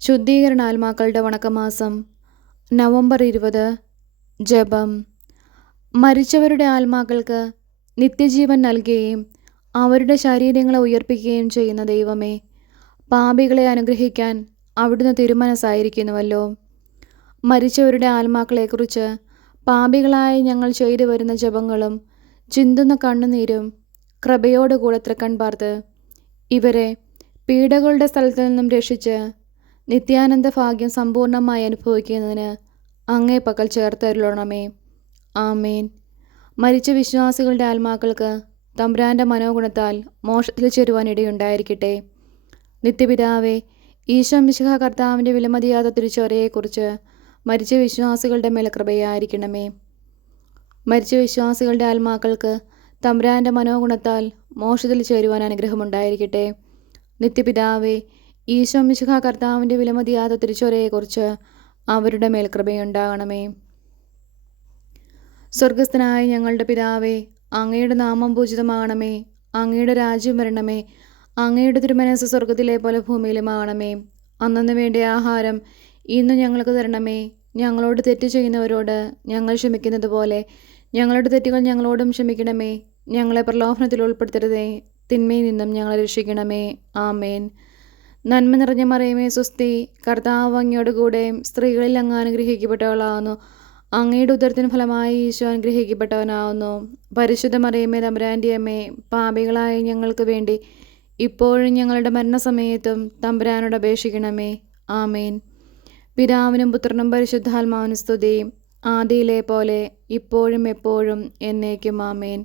ശുദ്ധീകരണ ആത്മാക്കളുടെ വണക്കമാസം നവംബർ 20. ജപം. മരിച്ചവരുടെ ആത്മാക്കൾക്ക് നിത്യജീവൻ നൽകുകയും അവരുടെ ശരീരങ്ങളെ ഉയർപ്പിക്കുകയും ചെയ്യുന്ന ദൈവമേ, പാപികളെ അനുഗ്രഹിക്കാൻ അവിടുന്ന് തിരുമനസ്സായിരിക്കുന്നുവല്ലോ. മരിച്ചവരുടെ ആത്മാക്കളെക്കുറിച്ച് പാപികളായി ഞങ്ങൾ ചെയ്തു വരുന്ന ജപങ്ങളും ചിന്തുന്ന കണ്ണുനീരും കൃപയോടുകൂടെ തൃക്കൺ പാർത്ത് ഇവരെ പീഡകളുടെ സ്ഥലത്തു നിന്നും രക്ഷിച്ച് നിത്യാനന്ദ ഭാഗ്യം സമ്പൂർണ്ണമായി അനുഭവിക്കുന്നതിന് അങ്ങേ പക്കൽ ചേർത്തരുളണമേ. ആമേൻ. മരിച്ച വിശ്വാസികളുടെ ആത്മാക്കൾക്ക് തമ്പുരാൻ്റെ മനോഗുണത്താൽ മോക്ഷത്തിൽ ചേരുവാൻ ഇടയുണ്ടായിരിക്കട്ടെ. നിത്യപിതാവേ, ഈശോ മിശിഹാ കർത്താവിൻ്റെ വിലമതിയാത്ത തിരുച്ചോരയെക്കുറിച്ച് മരിച്ച വിശ്വാസികളുടെ മേൽ കൃപയായിരിക്കണമേ. മരിച്ച വിശ്വാസികളുടെ ആത്മാക്കൾക്ക് തമ്പുരാൻ്റെ മനോഗുണത്താൽ മോക്ഷത്തിൽ ചേരുവാൻ അനുഗ്രഹമുണ്ടായിരിക്കട്ടെ. നിത്യപിതാവേ, ഈശോ മിശിഹാ കർത്താവിൻ്റെ വിലമതിയാത്ത തിരുച്ചോരയെക്കുറിച്ച് അവരുടെ മേൽ കൃപയുണ്ടാകണമേ. സ്വർഗസ്ഥനായ ഞങ്ങളുടെ പിതാവേ, അങ്ങയുടെ നാമം പൂജിതമാകണമേ. അങ്ങയുടെ രാജ്യം വരണമേ. അങ്ങയുടെ തിരുമനസ്സ് സ്വർഗത്തിലെ പോലെ ഭൂമിയിലുമാകണമേ. അന്നന്ന് വേണ്ട ആഹാരം ഇന്ന് ഞങ്ങൾക്ക് തരണമേ. ഞങ്ങളോട് തെറ്റ് ചെയ്യുന്നവരോട് ഞങ്ങൾ ക്ഷമിക്കുന്നത് പോലെ ഞങ്ങളുടെ തെറ്റുകൾ ഞങ്ങളോടും ക്ഷമിക്കണമേ. ഞങ്ങളെ പ്രലോഭനത്തിൽ ഉൾപ്പെടുത്തരുതേ, തിന്മയിൽ നിന്നും ഞങ്ങളെ രക്ഷിക്കണമേ. ആമേൻ. നന്മ നിറഞ്ഞ മറിയമേ സ്വസ്തി, കർത്താവ് അങ്ങയോട് കൂടെ സ്ത്രീകളിൽ അങ്ങ് അനുഗ്രഹിക്കപ്പെട്ടവളാവുന്നു. അങ്ങയുടെ ഉദരത്തിന് ഫലമായി ഈശോ അനുഗ്രഹിക്കപ്പെട്ടവനാവുന്നു. പരിശുദ്ധ മറിയമേ തമ്പുരാൻ്റെ അമ്മേ, പാപികളായ ഞങ്ങൾക്ക് വേണ്ടി ഇപ്പോഴും ഞങ്ങളുടെ മരണസമയത്തും തമ്പുരാനോട് അപേക്ഷിക്കണമേ. ആമേൻ. പിതാവിനും പുത്രനും പരിശുദ്ധാത്മാവിനും സ്തുതി, ആദിയിലെ പോലെ ഇപ്പോഴും എപ്പോഴും എന്നേക്കും. ആമേൻ.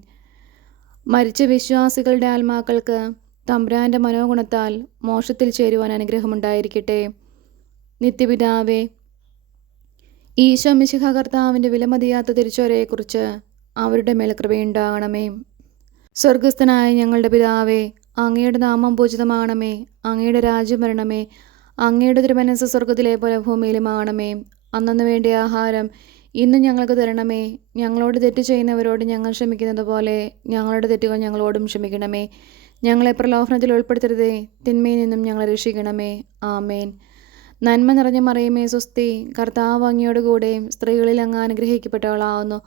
മരിച്ച വിശ്വാസികളുടെ ആത്മാക്കൾക്ക് തമ്പുരാൻ്റെ മനോഗുണത്താൽ മോക്ഷത്തിൽ ചേരുവാൻ അനുഗ്രഹമുണ്ടായിരിക്കട്ടെ. നിത്യപിതാവേ, ഈശോ മിശിഹാ കർത്താവിൻ്റെ വിലമതിയാത്ത തിരുച്ചോരയെക്കുറിച്ച് അവരുടെ മേൽ കൃപയുണ്ടാകണമേ. സ്വർഗസ്ഥനായ ഞങ്ങളുടെ പിതാവേ, അങ്ങയുടെ നാമം പൂജിതമാകണമേ. അങ്ങയുടെ രാജ്യം വരണമേ. അങ്ങയുടെ തിരുമനസ്സ് സ്വർഗത്തിലെ പോലെ ഭൂമിയിലുമാകണമേ. അന്നന്ന് വേണ്ട ആഹാരം ഇന്ന് ഞങ്ങൾക്ക് തരണമേ. ഞങ്ങളോട് തെറ്റ് ചെയ്യുന്നവരോട് ഞങ്ങൾ ക്ഷമിക്കുന്നത് പോലെ ഞങ്ങളുടെ തെറ്റുകൾ ഞങ്ങളോടും ക്ഷമിക്കണമേ. ഞങ്ങളെ പ്രലോഭനത്തിൽ ഉൾപ്പെടുത്തരുതേ, തിന്മയിൽ നിന്നും ഞങ്ങളെ രക്ഷിക്കണമേ. ആമേൻ. നന്മ നിറഞ്ഞ മറിയമേ സ്വസ്തി, കർത്താവ് അങ്ങയോട് കൂടെ സ്ത്രീകളിൽ അങ്ങ് അനുഗ്രഹിക്കപ്പെട്ടവളാവുന്നു.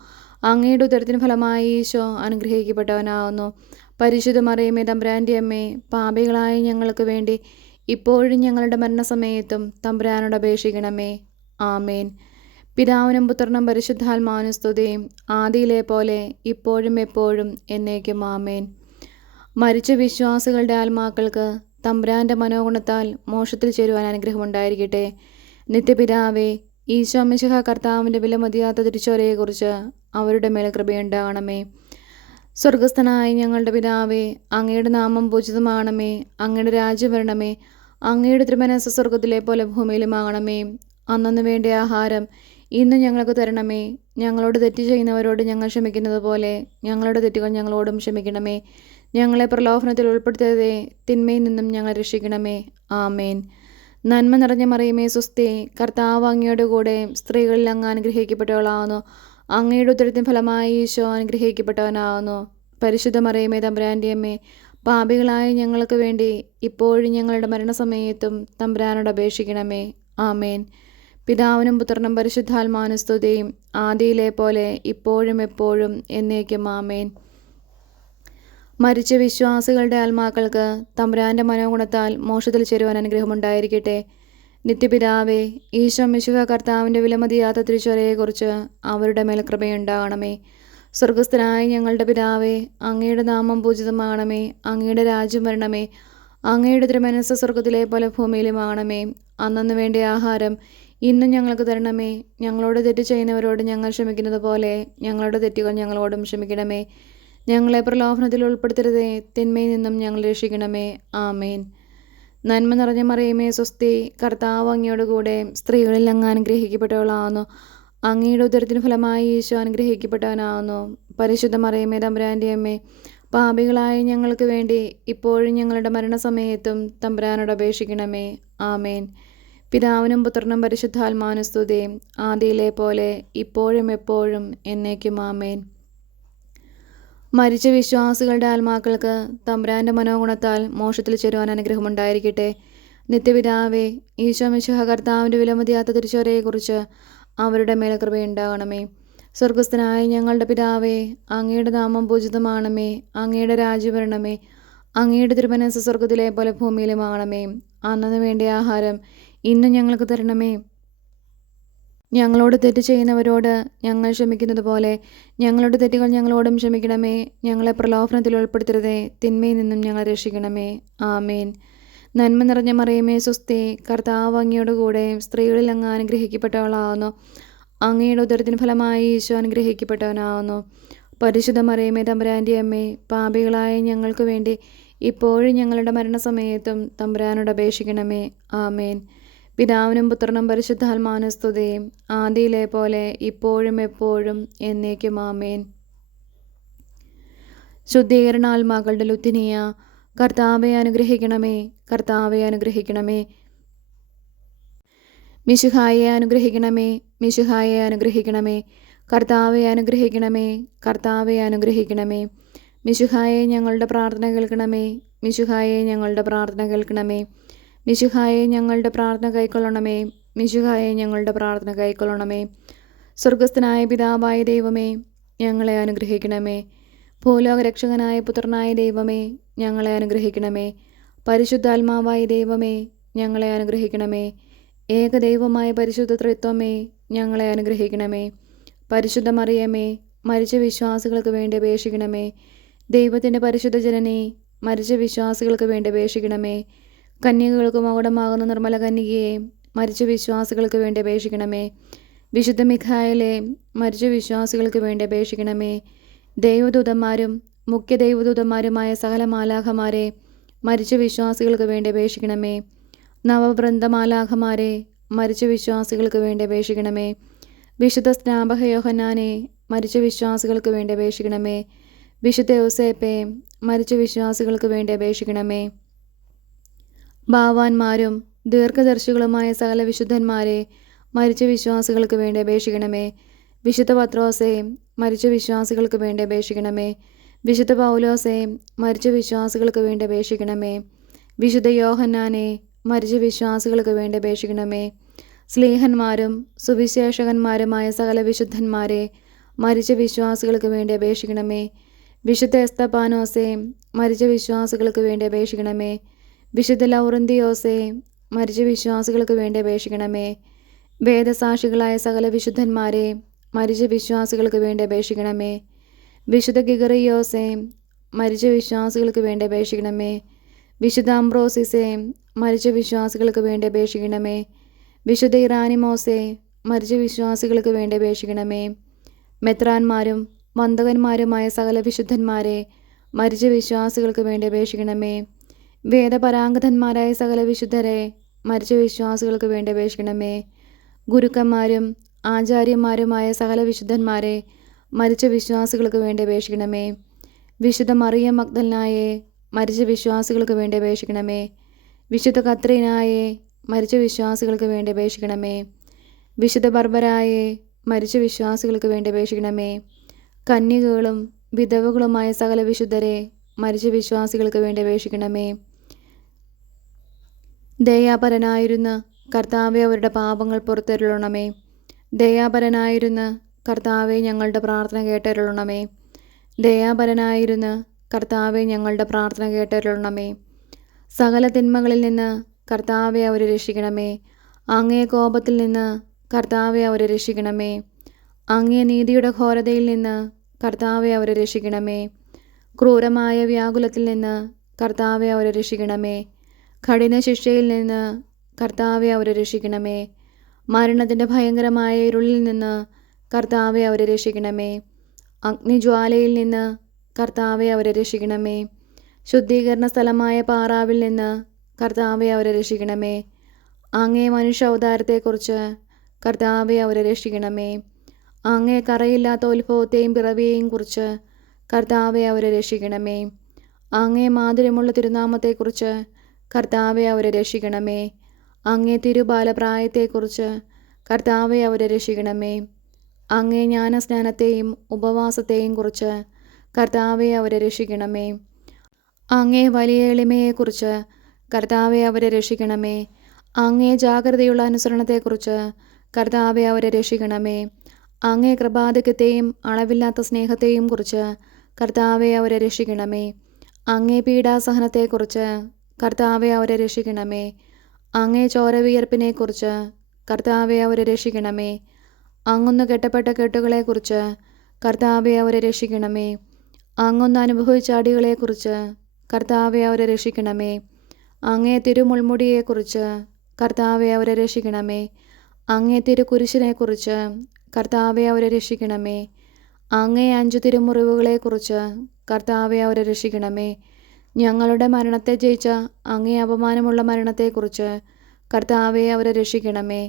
അങ്ങയുടെ ഉദരത്തിന് ഫലമായി ഈശോ അനുഗ്രഹിക്കപ്പെട്ടവനാവുന്നു. പരിശുദ്ധ മറിയമേ തമ്പുരാൻ്റെ അമ്മേ, പാപികളായ ഞങ്ങൾക്ക് വേണ്ടി ഇപ്പോഴും ഞങ്ങളുടെ മരണസമയത്തും തമ്പുരാനോട് അപേക്ഷിക്കണമേ. ആമേൻ. പിതാവിനും പുത്രനും പരിശുദ്ധാത്മാവിനും സ്തുതി, ആദിയിലെ പോലെ ഇപ്പോഴും എപ്പോഴും എന്നേക്കും. ആമേൻ. മരിച്ച വിശ്വാസികളുടെ ആത്മാക്കൾക്ക് തമ്പുരാൻ്റെ മനോഗുണത്താൽ മോക്ഷത്തിൽ ചേരുവാൻ അനുഗ്രഹമുണ്ടായിരിക്കട്ടെ. നിത്യപിതാവേ, ഈശോ മിശിഹാ കർത്താവിൻ്റെ വിലമതിയാത്ത തിരുച്ചോരയെക്കുറിച്ച് അവരുടെ മേൽ കൃപയുണ്ടാകണമേ. സ്വർഗസ്ഥനായ ഞങ്ങളുടെ പിതാവേ, അങ്ങയുടെ നാമം പൂജിതമാകണമേ. അങ്ങയുടെ രാജ്യം വരണമേ. അങ്ങയുടെ തിരുമനസ്സ് സ്വർഗത്തിലെ പോലെ ഭൂമിയിലുമാകണമേ. അന്നന്ന് വേണ്ട ആഹാരം ഇന്ന് ഞങ്ങൾക്ക് തരണമേ. ഞങ്ങളോട് തെറ്റ് ചെയ്യുന്നവരോട് ഞങ്ങൾ ക്ഷമിക്കുന്നത് പോലെ ഞങ്ങളുടെ തെറ്റുകൾ ഞങ്ങളോടും ക്ഷമിക്കണമേ. ഞങ്ങളെ പ്രലോഭനത്തിൽ ഉൾപ്പെടുത്തരുതേ, തിന്മയിൽ നിന്നും ഞങ്ങളെ രക്ഷിക്കണമേ. ആമേൻ. നന്മ നിറഞ്ഞ മറിയമേ സ്വസ്തി, കർത്താവ് അങ്ങയോട് കൂടെ സ്ത്രീകളിൽ അങ്ങ് അനുഗ്രഹിക്കപ്പെട്ടവളാവുന്നു. അങ്ങയുടെ ഉദരത്തിൻ ഫലമായി ഈശോ അനുഗ്രഹിക്കപ്പെട്ടവനാവുന്നു. പരിശുദ്ധ മറിയമേ തമ്പുരാൻ്റെ അമ്മേ, പാപികളായ ഞങ്ങൾക്ക് വേണ്ടി ഇപ്പോഴും ഞങ്ങളുടെ മരണസമയത്തും തമ്പുരാനോട് അപേക്ഷിക്കണമേ. ആമേൻ. പിതാവിനും പുത്രനും പരിശുദ്ധാത്മാവിനും സ്തുതി, ആദിയിലെ പോലെ ഇപ്പോഴും എപ്പോഴും എന്നേക്കും. ആമേൻ. മരിച്ച വിശ്വാസികളുടെ ആത്മാക്കൾക്ക് തമ്പുരാൻ്റെ മനോഗുണത്താൽ മോക്ഷത്തിൽ ചേരുവാൻ അനുഗ്രഹമുണ്ടായിരിക്കട്ടെ. നിത്യപിതാവേ, ഈശോ മിശിഹാ കർത്താവിൻ്റെ വിലമതിയാത്ത തിരുച്ചോരയെക്കുറിച്ച് അവരുടെ മേൽ കൃപയുണ്ടാകണമേ. സ്വർഗസ്ഥനായ ഞങ്ങളുടെ പിതാവേ, അങ്ങയുടെ നാമം പൂജിതമാകണമേ. അങ്ങയുടെ രാജ്യം വരണമേ. അങ്ങയുടെ തിരുമനസ്സ് സ്വർഗത്തിലെ പോലെ ഭൂമിയിലുമാകണമേ. അന്നന്ന് വേണ്ട ആഹാരം ഇന്നും ഞങ്ങൾക്ക് തരണമേ. ഞങ്ങളോട് തെറ്റ് ചെയ്യുന്നവരോട് ഞങ്ങൾ ക്ഷമിക്കുന്നത് പോലെ ഞങ്ങളുടെ തെറ്റുകൾ ഞങ്ങളോടും ക്ഷമിക്കണമേ. ഞങ്ങളെ പ്രലോഭനത്തിൽ ഉൾപ്പെടുത്തരുതേ, തിന്മയിൽ നിന്നും ഞങ്ങൾ രക്ഷിക്കണമേ. ആമേൻ. നന്മ നിറഞ്ഞ മറിയമേ സ്വസ്തി, കർത്താവ് അങ്ങയോട് കൂടെ സ്ത്രീകളിൽ അങ്ങ് അനുഗ്രഹിക്കപ്പെട്ടവളാവുന്നു. അങ്ങയുടെ ഉദരത്തിന് ഫലമായി ഈശോ അനുഗ്രഹിക്കപ്പെട്ടവനാവുന്നു. പരിശുദ്ധ മറിയമേ തമ്പുരാൻ്റെ അമ്മേ, പാപികളായ ഞങ്ങൾക്ക് വേണ്ടി ഇപ്പോഴും ഞങ്ങളുടെ മരണസമയത്തും തമ്പുരാനോട് അപേക്ഷിക്കണമേ. ആമേൻ. പിതാവിനും പുത്രനും പരിശുദ്ധാത്മാവിനും സ്തുതി, ആദിയിലെ പോലെ ഇപ്പോഴും എപ്പോഴും എന്നേക്കും. ആമേൻ. മരിച്ച വിശ്വാസികളുടെ ആത്മാക്കൾക്ക് തമ്പുരാൻ്റെ മനോഗുണത്താൽ മോക്ഷത്തിൽ ചേരുവാൻ അനുഗ്രഹമുണ്ടായിരിക്കട്ടെ. നിത്യപിതാവേ, ഈശോ മിശിഹ കർത്താവിൻ്റെ വിലമതിയാത്ത തിരിച്ചുവരയെക്കുറിച്ച് അവരുടെ മേൽ കൃപയുണ്ടാകണമേ. സ്വർഗസ്ഥനായ ഞങ്ങളുടെ പിതാവേ, അങ്ങയുടെ നാമം പൂജിതമാണമേ. അങ്ങയുടെ രാജ്യം വരണമേ. അങ്ങയുടെ തിരുമനസ്സ് സ്വർഗത്തിലെ പോലെ ഭൂമിയിലുമാകണമേ. അന്നു വേണ്ടിയ ആഹാരം ഇന്ന് ഞങ്ങൾക്ക് തരണമേ. ഞങ്ങളോട് തെറ്റ് ചെയ്യുന്നവരോട് ഞങ്ങൾ ക്ഷമിക്കുന്നത് പോലെ ഞങ്ങളുടെ തെറ്റുകൾ ഞങ്ങളോടും ക്ഷമിക്കണമേ. ഞങ്ങളെ പ്രലോഭനത്തിൽ ഉൾപ്പെടുത്തരുതേ, തിന്മയിൽ നിന്നും ഞങ്ങളെ രക്ഷിക്കണമേ. ആമേൻ. നന്മ നിറഞ്ഞ മറിയമേ സ്വസ്തി, കർത്താവ് അങ്ങയുടെ കൂടെ സ്ത്രീകളിൽ അങ്ങ് അനുഗ്രഹിക്കപ്പെട്ടവളാകുന്നു. അങ്ങയുടെ ഉദരത്തിന് ഫലമായി ഈശോ അനുഗ്രഹിക്കപ്പെട്ടവനാകുന്നു. പരിശുദ്ധ മറിയമേ തമ്പുരാൻ്റെ അമ്മേ, പാപികളായ ഞങ്ങൾക്ക് വേണ്ടി ഇപ്പോഴും ഞങ്ങളുടെ മരണസമയത്തും തമ്പുരാനോട് അപേക്ഷിക്കണമേ. ആമേൻ. പിതാവിനും പുത്രനും പരിശുദ്ധാത്മാവിനും സ്തുതി, ആദിയിലെ പോലെ ഇപ്പോഴും എപ്പോഴും എന്നേക്കും. ആമേൻ. ശുദ്ധീകരണാത്മാക്കളുടെ ലുത്തിനിയ, കർത്താവെ അനുഗ്രഹിക്കണമേ. കർത്താവെ അനുഗ്രഹിക്കണമേ. മിശിഹായെ അനുഗ്രഹിക്കണമേ. മിശിഹായെ അനുഗ്രഹിക്കണമേ. കർത്താവെ അനുഗ്രഹിക്കണമേ. കർത്താവെ അനുഗ്രഹിക്കണമേ. മിശിഹായെ ഞങ്ങളുടെ പ്രാർത്ഥന കേൾക്കണമേ. മിശിഹായെ ഞങ്ങളുടെ പ്രാർത്ഥന കേൾക്കണമേ. മിശിഹായെ ഞങ്ങളുടെ പ്രാർത്ഥന കൈക്കൊള്ളണമേ. മിശിഹായെ ഞങ്ങളുടെ പ്രാർത്ഥന കൈക്കൊള്ളണമേ. സ്വർഗസ്ഥനായ പിതാവായ ദൈവമേ, ഞങ്ങളെ അനുഗ്രഹിക്കണമേ. ഭൂലോകരക്ഷകനായ പുത്രനായ ദൈവമേ, ഞങ്ങളെ അനുഗ്രഹിക്കണമേ. പരിശുദ്ധാത്മാവായ ദൈവമേ, ഞങ്ങളെ അനുഗ്രഹിക്കണമേ. ഏകദൈവമായ പരിശുദ്ധ ത്രിത്വമേ, ഞങ്ങളെ അനുഗ്രഹിക്കണമേ. പരിശുദ്ധ മറിയമേ, മരിച്ച വിശ്വാസികൾക്ക് വേണ്ടി അപേക്ഷിക്കണമേ. ദൈവത്തിൻ്റെ പരിശുദ്ധ ജനനേ, മരിച്ച വിശ്വാസികൾക്ക് വേണ്ടി അപേക്ഷിക്കണമേ. കന്യകകൾക്ക് മകുടമാകുന്ന നിർമ്മല കന്യകയെ, മരിച്ച വിശ്വാസികൾക്ക് വേണ്ടി അപേക്ഷിക്കണമേ. വിശുദ്ധ മിഖായേലേ, മരിച്ച വിശ്വാസികൾക്ക് വേണ്ടി അപേക്ഷിക്കണമേ. ദൈവദൂതന്മാരും മുഖ്യ ദൈവദൂതന്മാരുമായ സകല മാലാഖമാരെ, മരിച്ച വിശ്വാസികൾക്ക് വേണ്ടി അപേക്ഷിക്കണമേ. നവവൃന്ദമാലാഖമാരെ, മരിച്ച വിശ്വാസികൾക്ക് വേണ്ടി അപേക്ഷിക്കണമേ. വിശുദ്ധ സ്നാപക യോഹന്നാനെ, മരിച്ച വിശ്വാസികൾക്ക് വേണ്ടി അപേക്ഷിക്കണമേ. വിശുദ്ധ യോസേപ്പെ, മരിച്ച വിശ്വാസികൾക്ക് വേണ്ടി അപേക്ഷിക്കണമേ. ഭാവാന്മാരും ദീർഘദർശികളുമായ സകല വിശുദ്ധന്മാരെ, മരിച്ച വിശ്വാസികൾക്ക് വേണ്ടി അപേക്ഷിക്കണമേ. വിശുദ്ധ പത്രോസെ, മരിച്ച വിശ്വാസികൾക്ക് വേണ്ടി അപേക്ഷിക്കണമേ. വിശുദ്ധ പൗലോസെ, മരിച്ച വിശ്വാസികൾക്ക് വേണ്ടി അപേക്ഷിക്കണമേ. വിശുദ്ധ യോഹന്നാനെ, മരിച്ച വിശ്വാസികൾക്ക് വേണ്ടി അപേക്ഷിക്കണമേ. സ്ലീഹന്മാരും സുവിശേഷകന്മാരുമായ സകല വിശുദ്ധന്മാരെ, മരിച്ച വിശ്വാസികൾക്ക് വേണ്ടി അപേക്ഷിക്കണമേ. വിശുദ്ധ എസ്തപാനോസെ, മരിച്ച വിശ്വാസികൾക്ക് വേണ്ടി അപേക്ഷിക്കണമേ. വിശുദ്ധ ലൗറന്തിയോസെ, മരിച്ച വിശ്വാസികൾക്ക് വേണ്ടി അപേക്ഷിക്കണമേ. വേദസാക്ഷികളായ സകല വിശുദ്ധന്മാരെ, മരിച്ച വിശ്വാസികൾക്ക് വേണ്ടി അപേക്ഷിക്കണമേ. വിശുദ്ധ ഗിഗറിയോസെ, മരിച്ച വിശ്വാസികൾക്ക് വേണ്ടി അപേക്ഷിക്കണമേ. വിശുദ്ധ അംബ്രോസിസെ, മരിച്ച വിശ്വാസികൾക്ക് വേണ്ടി അപേക്ഷിക്കണമേ. വിശുദ്ധ ഇറാനിമോസെ, മരിച്ച വിശ്വാസികൾക്ക് വേണ്ടി അപേക്ഷിക്കണമേ. മെത്രാന്മാരും വന്ദകന്മാരുമായ സകല വിശുദ്ധന്മാരെ, മരിച്ച വിശ്വാസികൾക്ക് വേണ്ടി അപേക്ഷിക്കണമേ. വേദപരാംഗതന്മാരായ സകല വിശുദ്ധരെ, മരിച്ച വിശ്വാസികൾക്ക് വേണ്ടി അപേക്ഷിക്കണമേ. ഗുരുക്കന്മാരും ആചാര്യന്മാരുമായ സകല വിശുദ്ധന്മാരെ, മരിച്ച വിശ്വാസികൾക്ക് വേണ്ടി അപേക്ഷിക്കണമേ. വിശുദ്ധ മറിയം മഗ്ദലനായെ, മരിച്ച വിശ്വാസികൾക്ക് വേണ്ടി അപേക്ഷിക്കണമേ. വിശുദ്ധ കത്രീനായെ, മരിച്ച വിശ്വാസികൾക്ക് വേണ്ടി അപേക്ഷിക്കണമേ. വിശുദ്ധ ബർബരായെ, മരിച്ച വിശ്വാസികൾക്ക് വേണ്ടി അപേക്ഷിക്കണമേ. കന്യകകളും വിധവകളുമായ സകല വിശുദ്ധരെ, മരിച്ച വിശ്വാസികൾക്ക് വേണ്ടി അപേക്ഷിക്കണമേ. ദയാപരനായിരുന്ന കർത്താവെ, അവരുടെ പാപങ്ങൾ പുറത്തരുളണമേ. ദയാപരനായിരുന്ന കർത്താവെ, ഞങ്ങളുടെ പ്രാർത്ഥന കേട്ടരുളണമേ. ദയാപരനായിരുന്ന കർത്താവെ, ഞങ്ങളുടെ പ്രാർത്ഥന കേട്ടരുളണമേ. സകല തിന്മകളിൽ നിന്ന് കർത്താവെ അവരെ രക്ഷിക്കണമേ. അങ്ങേ കോപത്തിൽ നിന്ന് കർത്താവെ അവരെ രക്ഷിക്കണമേ. അങ്ങേ നീതിയുടെ ഘോരതയിൽ നിന്ന് കർത്താവെ അവരെ രക്ഷിക്കണമേ. ക്രൂരമായ വ്യാകുലത്തിൽ നിന്ന് കർത്താവെ അവരെ രക്ഷിക്കണമേ. കഠിന ശിക്ഷയിൽ നിന്ന് കർത്താവെ അവരെ രക്ഷിക്കണമേ. മരണത്തിൻ്റെ ഭയങ്കരമായ ഇരുളിൽ നിന്ന് കർത്താവെ അവരെ രക്ഷിക്കണമേ. അഗ്നിജ്വാലയിൽ നിന്ന് കർത്താവെ അവരെ രക്ഷിക്കണമേ. ശുദ്ധീകരണ സ്ഥലമായ പാറാവിൽ നിന്ന് കർത്താവെ അവരെ രക്ഷിക്കണമേ. അങ്ങേ മനുഷ്യ അവതാരത്തെക്കുറിച്ച് കർത്താവെ അവരെ രക്ഷിക്കണമേ. അങ്ങേ കറയില്ലാത്ത ഉത്ഭവത്തെയും പിറവിയെയും കുറിച്ച് കർത്താവെ അവരെ രക്ഷിക്കണമേ. അങ്ങേ മാധുര്യമുള്ള തിരുനാമത്തെക്കുറിച്ച് കർത്താവെ അവരെ രക്ഷിക്കണമേ. അങ്ങേ തിരുബാലപ്രായത്തെക്കുറിച്ച് കർത്താവെ അവരെ രക്ഷിക്കണമേ. അങ്ങേ ജ്ഞാനസ്നാനത്തെയും ഉപവാസത്തെയും കുറിച്ച് കർത്താവെ അവരെ രക്ഷിക്കണമേ. അങ്ങേ വലിയ എളിമയെക്കുറിച്ച് കർത്താവെ അവരെ രക്ഷിക്കണമേ. അങ്ങേ ജാഗ്രതയുള്ള അനുസരണത്തെക്കുറിച്ച് കർത്താവെ അവരെ രക്ഷിക്കണമേ. അങ്ങേ കൃപാധിക്യത്തെയും അളവില്ലാത്ത സ്നേഹത്തെയും കുറിച്ച് കർത്താവെ അവരെ രക്ഷിക്കണമേ. അങ്ങേ പീഡാസഹനത്തെക്കുറിച്ച് കർത്താവെ അവരെ രക്ഷിക്കണമേ. അങ്ങേ ചോരവിയർപ്പിനെക്കുറിച്ച് കർത്താവെ അവരെ രക്ഷിക്കണമേ. അങ്ങൊന്ന് കെട്ടപ്പെട്ട കെട്ടുകളെക്കുറിച്ച് കർത്താവെ അവരെ രക്ഷിക്കണമേ. അങ്ങൊന്ന് അനുഭവിച്ച അടികളെക്കുറിച്ച് കർത്താവെ അവരെ രക്ഷിക്കണമേ. അങ്ങേ തിരുമുൾമുടിയെക്കുറിച്ച് കർത്താവെ അവരെ രക്ഷിക്കണമേ. അങ്ങേ തിരുക്കുരിശിനെക്കുറിച്ച് കർത്താവെ അവരെ രക്ഷിക്കണമേ. അങ്ങേ 5 തിരുമുറിവുകളെക്കുറിച്ച് കർത്താവെ അവരെ രക്ഷിക്കണമേ. ഞങ്ങളുടെ മരണത്തെ ജയിച്ച അങ്ങേ അപമാനമുള്ള മരണത്തെക്കുറിച്ച് കർത്താവെ അവരെ രക്ഷിക്കണമേ.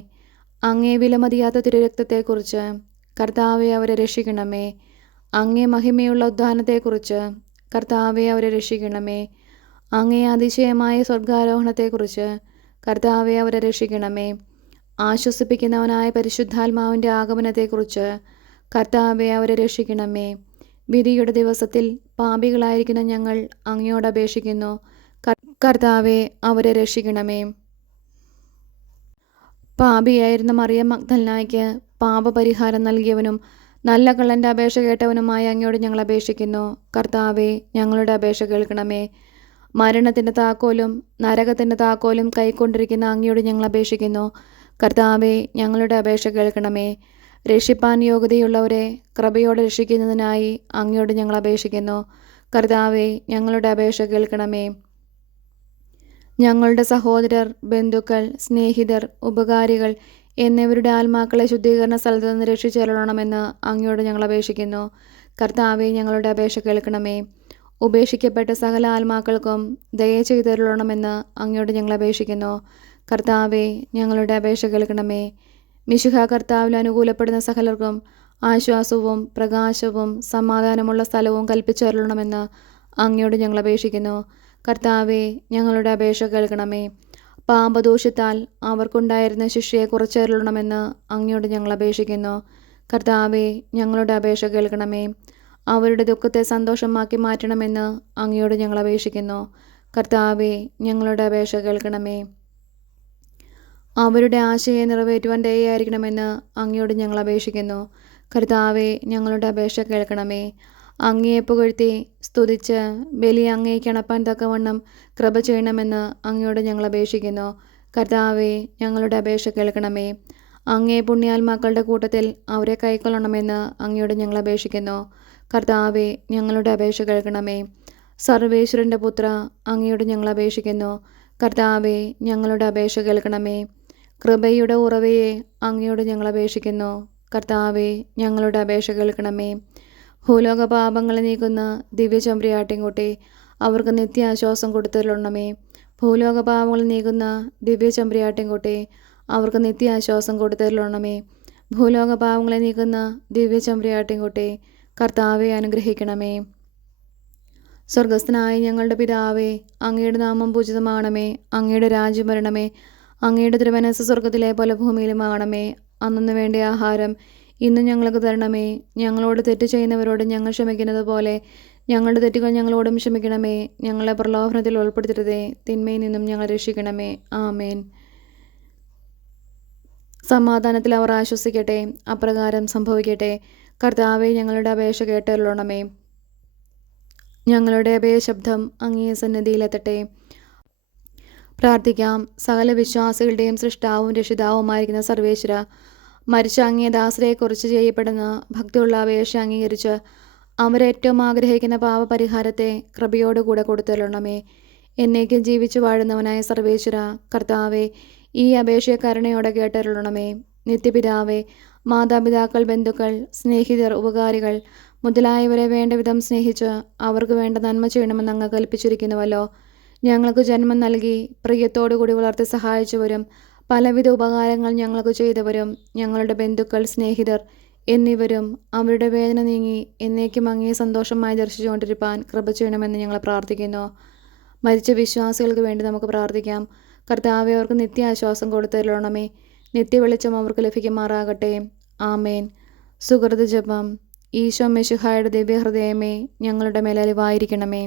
അങ്ങേ വിലമതിയാത്ത തിരുരക്തത്തെക്കുറിച്ച് കർത്താവെ അവരെ രക്ഷിക്കണമേ. അങ്ങേ മഹിമയുള്ള ഉദ്ധാനത്തെക്കുറിച്ച് കർത്താവെ അവരെ രക്ഷിക്കണമേ. അങ്ങേ അതിശയമായ സ്വർഗാരോഹണത്തെക്കുറിച്ച് കർത്താവെ അവരെ രക്ഷിക്കണമേ. ആശ്വസിപ്പിക്കുന്നവനായ പരിശുദ്ധാത്മാവിൻ്റെ ആഗമനത്തെക്കുറിച്ച് കർത്താവെ അവരെ രക്ഷിക്കണമേ. വിധിയുടെ ദിവസത്തിൽ പാപികളായിരിക്കുന്ന ഞങ്ങൾ അങ്ങയോട് അപേക്ഷിക്കുന്നു. കർത്താവെ അവരെ രക്ഷിക്കണമേ. പാപിയായിരുന്ന മറിയം മഗ്ദലനായ്ക്ക് പാപപരിഹാരം നൽകിയവനും നല്ല കള്ളൻ്റെ അപേക്ഷ കേട്ടവനുമായ അങ്ങയോട് ഞങ്ങൾ അപേക്ഷിക്കുന്നു. കർത്താവെ ഞങ്ങളുടെ അപേക്ഷ കേൾക്കണമേ. മരണത്തിൻ്റെ താക്കോലും നരകത്തിൻ്റെ താക്കോലും കൈക്കൊണ്ടിരിക്കുന്ന അങ്ങയോട് ഞങ്ങൾ അപേക്ഷിക്കുന്നു. കർത്താവെ ഞങ്ങളുടെ അപേക്ഷ കേൾക്കണമേ. രക്ഷിപ്പാൻ യോഗ്യതയുള്ളവരെ കൃപയോടെ രക്ഷിക്കുന്നതിനായി അങ്ങയോട് ഞങ്ങൾ അപേക്ഷിക്കുന്നു. കർത്താവെ ഞങ്ങളുടെ അപേക്ഷ കേൾക്കണമേ. ഞങ്ങളുടെ സഹോദരർ, ബന്ധുക്കൾ, സ്നേഹിതർ, ഉപകാരികൾ എന്നിവരുടെ ആത്മാക്കളെ ശുദ്ധീകരണ സ്ഥലത്ത് നിന്ന് രക്ഷിച്ചരുളണമെന്ന് അങ്ങയോട് ഞങ്ങൾ അപേക്ഷിക്കുന്നു. കർത്താവെ ഞങ്ങളുടെ അപേക്ഷ കേൾക്കണമേ. ഉപേക്ഷിക്കപ്പെട്ട സകല ആത്മാക്കൾക്കും ദയ ചെയ്തരുളണമെന്ന് അങ്ങയോട് ഞങ്ങൾ അപേക്ഷിക്കുന്നു. കർത്താവെ ഞങ്ങളുടെ അപേക്ഷ കേൾക്കണമേ. മിശിഹ കർത്താവിൽ അനുകൂലപ്പെടുന്ന സകലർക്കും ആശ്വാസവും പ്രകാശവും സമാധാനമുള്ള സ്ഥലവും കൽപ്പിച്ചരുളണമെന്ന് അങ്ങയോട് ഞങ്ങൾ അപേക്ഷിക്കുന്നു. കർത്താവെ ഞങ്ങളുടെ അപേക്ഷ കേൾക്കണമേ. പാപദോഷത്താൽ അവർക്കുണ്ടായിരുന്ന ശിക്ഷയെ കുറച്ചരുളണമെന്ന് അങ്ങയോട് ഞങ്ങൾ അപേക്ഷിക്കുന്നു. കർത്താവെ ഞങ്ങളുടെ അപേക്ഷ കേൾക്കണമേ. അവരുടെ ദുഃഖത്തെ സന്തോഷമാക്കി മാറ്റണമെന്ന് അങ്ങയോട് ഞങ്ങൾ അപേക്ഷിക്കുന്നു. കർത്താവെ ഞങ്ങളുടെ അപേക്ഷ കേൾക്കണമേ. അവരുടെ ആശയെ നിറവേറ്റുവാൻ ദയയായിരിക്കണമെന്ന് അങ്ങയോട് ഞങ്ങൾ അപേക്ഷിക്കുന്നു. കർത്താവെ ഞങ്ങളുടെ അപേക്ഷ കേൾക്കണമേ. അങ്ങയെ പുകഴ്ത്തി സ്തുതിച്ച് ബലി അങ്ങേക്ക് അണപ്പാൻ തക്കവണ്ണം കൃപ ചെയ്യണമെന്ന് അങ്ങയോട് ഞങ്ങൾ അപേക്ഷിക്കുന്നു. കർത്താവെ ഞങ്ങളുടെ അപേക്ഷ കേൾക്കണമേ. അങ്ങേ പുണ്യാത്മാക്കളുടെ കൂട്ടത്തിൽ അവരെ കൈക്കൊള്ളണമെന്ന് അങ്ങയോട് ഞങ്ങൾ അപേക്ഷിക്കുന്നു. കർത്താവെ ഞങ്ങളുടെ അപേക്ഷ കേൾക്കണമേ. സർവേശ്വരൻ്റെ പുത്ര അങ്ങയോട് ഞങ്ങൾ അപേക്ഷിക്കുന്നു. കർത്താവെ ഞങ്ങളുടെ അപേക്ഷ കേൾക്കണമേ. കൃപയുടെ ഉറവയെ അങ്ങയോട് ഞങ്ങൾ അപേക്ഷിക്കുന്നു. കർത്താവെ ഞങ്ങളുടെ അപേക്ഷ കേൾക്കണമേ. ഭൂലോക പാപങ്ങളെ നീക്കുന്ന ദിവ്യചമ്പരിയാട്ടിൻകുട്ടി അവർക്ക് നിത്യാശ്വാസം കൊടുത്തരുളണമേ. ഭൂലോക പാപങ്ങളെ നീക്കുന്ന ദിവ്യചമ്പരിയാട്ടിൻകുട്ടി അവർക്ക് നിത്യാശ്വാസം കൊടുത്തരുളണമേ. ഭൂലോക പാപങ്ങളെ നീക്കുന്ന ദിവ്യചമ്പരിയാട്ടിൻകുട്ടി കർത്താവെ അനുഗ്രഹിക്കണമേ. സ്വർഗസ്ഥനായ ഞങ്ങളുടെ പിതാവേ, അങ്ങയുടെ നാമം പൂജിതമാണമേ. അങ്ങയുടെ രാജ്യം വരണമേ. അങ്ങയുടെ തിരുമനസ്സ് സ്വർഗത്തിലെ പോലെ ഭൂമിയിലുമാകണമേ. അന്നു വേണ്ട ആഹാരം ഇന്ന് ഞങ്ങൾക്ക് തരണമേ. ഞങ്ങളോട് തെറ്റ് ചെയ്യുന്നവരോട് ഞങ്ങൾ ക്ഷമിക്കുന്നത് പോലെ ഞങ്ങളുടെ തെറ്റുകൾ ഞങ്ങളോടും ക്ഷമിക്കണമേ. ഞങ്ങളെ പ്രലോഭനത്തിൽ ഉൾപ്പെടുത്തരുതേ, തിന്മയിൽ നിന്നും ഞങ്ങൾ രക്ഷിക്കണമേ. ആമേൻ. സമാധാനത്തിൽ അവർ ആശ്വസിക്കട്ടെ, അപ്രകാരം സംഭവിക്കട്ടെ. കർത്താവെ ഞങ്ങളുടെ അപേക്ഷ കേട്ടരുളണമേ. ഞങ്ങളുടെ അഭയശബ്ദം അങ്ങേ സന്നിധിയിലെത്തട്ടെ. പ്രാർത്ഥിക്കാം. സകല വിശ്വാസികളുടെയും സൃഷ്ടാവും രക്ഷിതാവുമായിരിക്കുന്ന സർവേശ്വര, മരിച്ച അങ്ങേ ദാസരെക്കുറിച്ച് ചെയ്യപ്പെടുന്ന ഭക്തിയുള്ള അപേക്ഷ അംഗീകരിച്ച് അവരേറ്റവും ആഗ്രഹിക്കുന്ന പാപപരിഹാരത്തെ കൃപയോടുകൂടെ കൊടുത്തരുളണമേ. എന്നേക്കും ജീവിച്ചു വാഴുന്നവനായ സർവേശ്വര, കർത്താവെ ഈ അപേക്ഷയെ കരുണയോടെ കേട്ടരുളണമേ. നിത്യപിതാവേ, മാതാപിതാക്കൾ, ബന്ധുക്കൾ, സ്നേഹിതർ, ഉപകാരികൾ മുതലായവരെ വേണ്ട വിധം സ്നേഹിച്ച് അവർക്ക് വേണ്ട നന്മ ചെയ്യണമെന്ന് അങ്ങ് കൽപ്പിച്ചിരിക്കുന്നുവല്ലോ. ഞങ്ങൾക്ക് ജന്മം നൽകി പ്രിയത്തോടുകൂടി വളർത്തി സഹായിച്ചവരും പലവിധ ഉപകാരങ്ങൾ ഞങ്ങൾക്ക് ചെയ്തവരും ഞങ്ങളുടെ ബന്ധുക്കൾ, സ്നേഹിതർ എന്നിവരും അവരുടെ വേദന നീങ്ങി എന്നേക്കും അങ്ങേ സന്തോഷമായി ദർശിച്ചുകൊണ്ടിരിപ്പാൻ കൃപ ചെയ്യണമെന്ന് ഞങ്ങൾ പ്രാർത്ഥിക്കുന്നു. മരിച്ച വിശ്വാസികൾക്ക് വേണ്ടി നമുക്ക് പ്രാർത്ഥിക്കാം. കർത്താവെ അവർക്ക് നിത്യാശ്വാസം കൊടുത്തരുളണമേ. നിത്യവെളിച്ചം അവർക്ക് ലഭിക്കുമാറാകട്ടെ. ആമേൻ. സുകൃത ജപം. ഈശോ മിശിഹായുടെ ദിവ്യഹൃദയമേ, ഞങ്ങളുടെ മേൽ അലിവായിരിക്കണമേ.